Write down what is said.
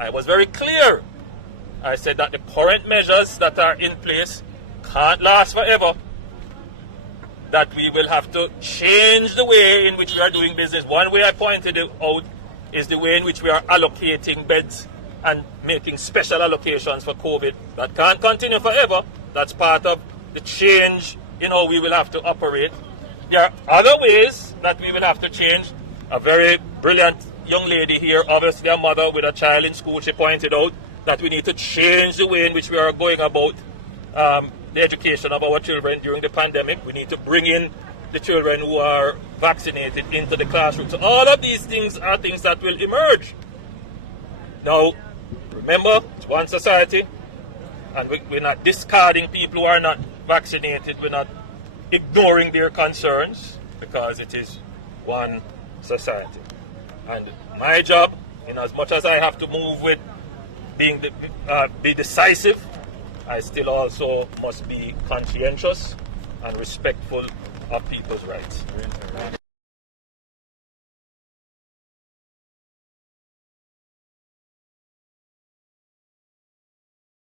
I was very clear. I said that the current measures that are in place can't last forever, that we will have to change the way in which we are doing business. One way I pointed it out is the way in which we are allocating beds and making special allocations for COVID. That can't continue forever. That's part of the change in how we will have to operate. There are other ways that we will have to change. A very brilliant young lady here, obviously a mother with a child in school, she pointed out that we need to change the way in which we are going about the education of our children during the pandemic. We need to bring in the children who are vaccinated into the classroom. So all of these things are things that will emerge. Now, remember, it's one society, and we're not discarding people who are not vaccinated. We're not ignoring their concerns, because it is one society. And my job, in as much as I have to move with be decisive, I still also must be conscientious and respectful of people's rights.